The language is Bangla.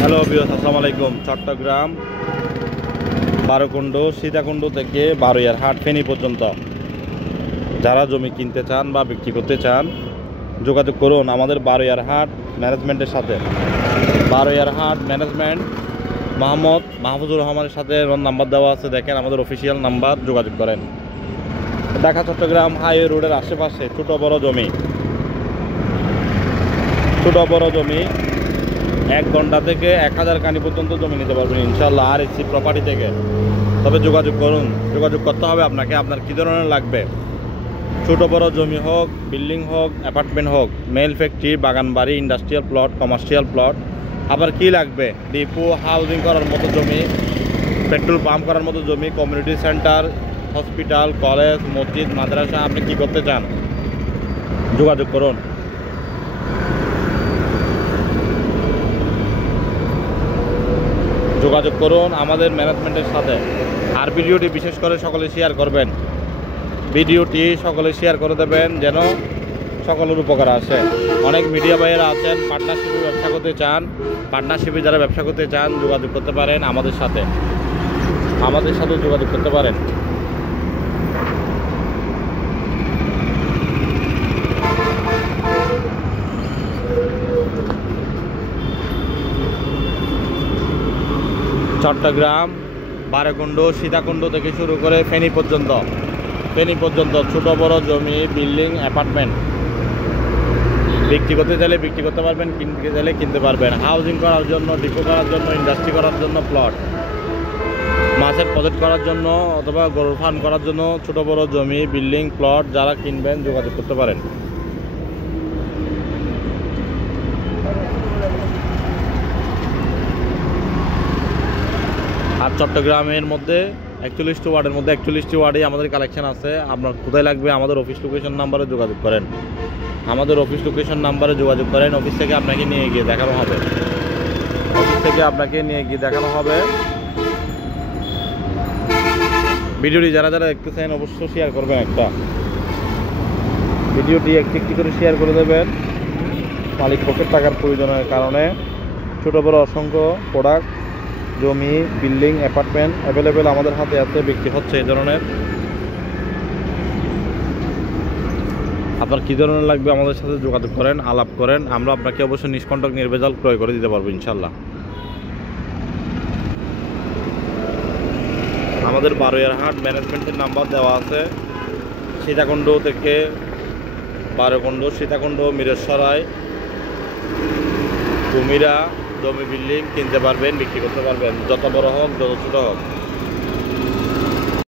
হ্যালো ভিউয়ার্স, আসসালামু আলাইকুম। চট্টগ্রাম বারোকুণ্ড সীতাকুণ্ড থেকে বারোয়ারহাট ফেনী পর্যন্ত যারা জমি কিনতে চান বা বিক্রি করতে চান যোগাযোগ করুন আমাদের বারোয়ারহাট ম্যানেজমেন্টের সাথে। বারোয়ারহাট ম্যানেজমেন্ট মোহাম্মদ মাহফুজুর রহমানের সাথে নাম্বার দেওয়া আছে, দেখেন আমাদের অফিসিয়াল নাম্বার, যোগাযোগ করেন। ঢাকা চট্টগ্রাম হাইওয়ে রোডের আশেপাশে ছোট বড় জমি 1 ঘন্টা থেকে 1000 কানি পর্যন্ত জমি নিতে পারবেন ইনশাল্লাহ আর এসি প্রপার্টি থেকে। তবে যোগাযোগ করুন, যোগাযোগ করতে হবে আপনাকে। আপনার কী ধরনের লাগবে, ছোট বড় জমি হোক, বিল্ডিং হোক, অ্যাপার্টমেন্ট হোক, মেল ফ্যাক্টরি, বাগান বাড়ি, ইন্ডাস্ট্রিয়াল প্লট, কমার্শিয়াল প্লট, আবার কি লাগবে, ডিপো হাউজিং করার মতো জমি, পেট্রোল পাম্প করার মতো জমি, কমিউনিটি সেন্টার, হসপিটাল, কলেজ, মসজিদ, মাদ্রাসা, আপনি কি করতে চান যোগাযোগ করুন। যোগাযোগ করুন আমাদের ম্যানেজমেন্টের সাথে। আর ভিডিওটি বিশেষ করে সকলে শেয়ার করবেন, ভিডিওটি সকলে শেয়ার করে দেবেন যেন সকলের উপকার আসে। অনেক মিডিয়া ভাইয়েরা আছেন পার্টনারশিপে ব্যবসা করতে চান, পার্টনারশিপে যারা ব্যবসা করতে চান যোগাযোগ করতে পারেন আমাদের সাথে যোগাযোগ করতে পারেন। চট্টগ্রাম বারোকুণ্ড সীতাকুণ্ড থেকে শুরু করে ফেনী পর্যন্ত ছোট বড় জমি, বিল্ডিং, অ্যাপার্টমেন্ট বিক্রি করতে চাইলে বিক্রি করতে পারবেন, কিনতে চাইলে কিনতে পারবেন। হাউজিং করার জন্য, ডিপো করার জন্য, ইন্ডাস্ট্রি করার জন্য, প্লট, মাছের প্রজেক্ট করার জন্য অথবা গরুর ফার্ম করার জন্য ছোট বড় জমি, বিল্ডিং, প্লট যারা কিনবেন যোগাযোগ করতে পারেন। আর চট্টগ্রামের মধ্যে 41টি ওয়ার্ডের মধ্যে 41টি ওয়ার্ডে আমাদের কালেকশন আছে। আপনার কোথায় লাগবে আমাদের অফিস লোকেশন নাম্বারে যোগাযোগ করেন। অফিস থেকে আপনাকে নিয়ে গিয়ে দেখানো হবে। ভিডিওটি যারা যারা দেখতেছেন অবশ্যই শেয়ার করবেন, ভিডিওটি একটি করে শেয়ার করে দেবেন। মালিক পক্ষের টাকার প্রয়োজনের কারণে ছোট বড় অসংখ্য প্রোডাক্ট, জমি, বিল্ডিং, অ্যাপার্টমেন্ট অ্যাভেলেবেল আমাদের হাতে আছে, বিক্রি হচ্ছে এই ধরনের। আপনার কী ধরনের লাগবে আমাদের সাথে যোগাযোগ করেন, আলাপ করেন, আমরা আপনাকে অবশ্যই নিষ্কণ্টক নির্ভেজাল ক্রয় করে দিতে পারবো ইনশাল্লাহ। আমাদের বারোয়ারহাট ম্যানেজমেন্টের নাম্বার দেওয়া আছে। সীতাকুণ্ড থেকে বারোকুণ্ড, সীতাকুণ্ড, মিরসরাই, কুমিরা জমি, বিল্ডিং কিনতে পারবেন, বিক্রি করতে পারবেন, যত বড় হোক যত ছোট হোক।